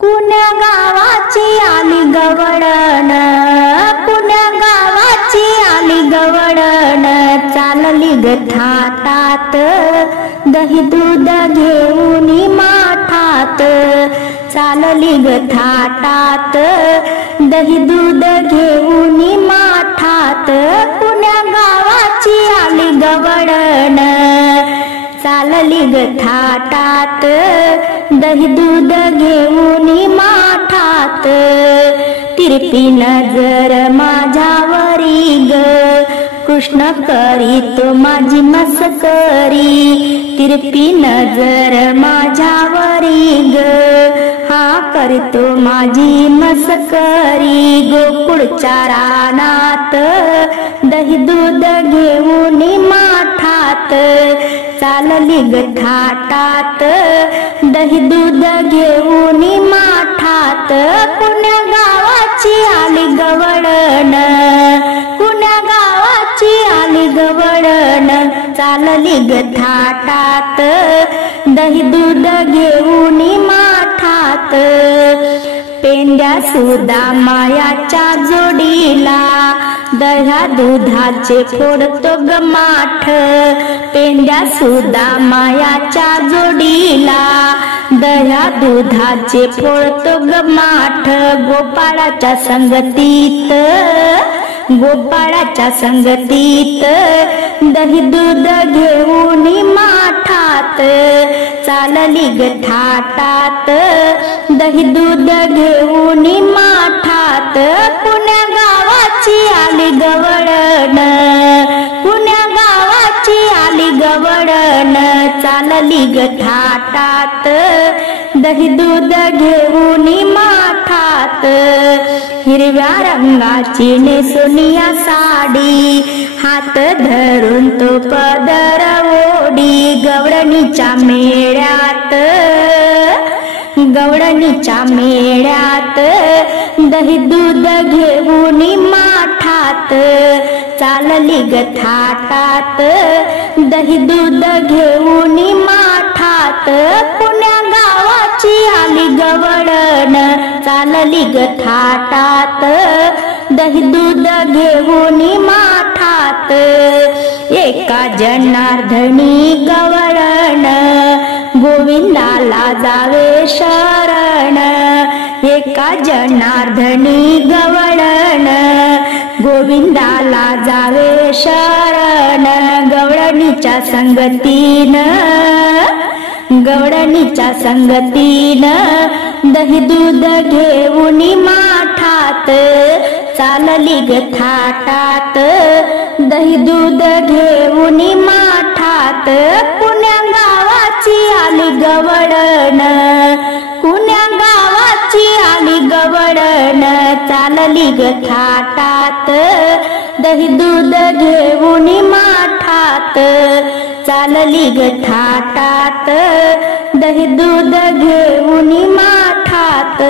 कुण्या गावाची आली गवळण, कुण्या गावाची आली गवळण, चालली ग थाटात दही दूध घेऊन माठात, चालली ग थाटात दही दूध घेऊन माठात, कुण्या गावाची आली गवळण, चालली ग थाटात दही दूध घेऊन माठात, तिरपी नजर माझ्यावरी ग कृष्ण करीतो माझी मस्करी, तिरपी नजर माझ्यावरी ग हा करतो माझी मस्करी, गोकुळच्या रानात दही दूध घेऊन माठात, चालली ग थाटात दही दूध घेऊन माठात, कुण्या गावाची आली गवळण, कुण्या गावाची आली गवळण, चालली ग थाटात दही दूध घेऊन माठात, पेंड्या सुदामायाच्या जोडीला दह्या दुधाचे फोडतो ग माठ, पेंड्या सुदामायाच्या जोडीला दह्या दुधाचे फोडतो ग माठ, गोपाळाच्या संगतीत, गोपाळाच्या संगतीत दही दूध घेऊन माठात, चालली ग थाटात दही दूध घेऊन माठात, कुण्या गावाची आली गवळण, कुण्या गावाची आली गवळण, चालली ग थाटात दही दूध घेऊन माठात, हिरव्या रंगाची नेसुनिया साडी हात धरून तो पदर ओढी, गवळणीच्या मेळ्यात, गवळणीच्या मेळ्यात दही दूध घेऊन माठात, चालली ग थाटात दही दूध घेऊन माठात, कुण्या गावाची आली गवळण, चालली ग थाटात दही दूध घेऊन माठात, एका जनार्दनी गवळण गोविंदाला जावे शरण, एका जनार्दनी गवळण गोविंदाला जावे शरण, गवळणीच्या संगतीन, गवळणीच्या संगतीन दही दूध घेऊन माठात, चालली ग थाटात दही दूध घेऊन माठात, कुण्या गावाची आली गवळण, कुण्या गावाची आली गवळण, चालली ग थाटात दही दूध घेऊन माठात, चालली ग थाटात दही दूध घेऊन माठात.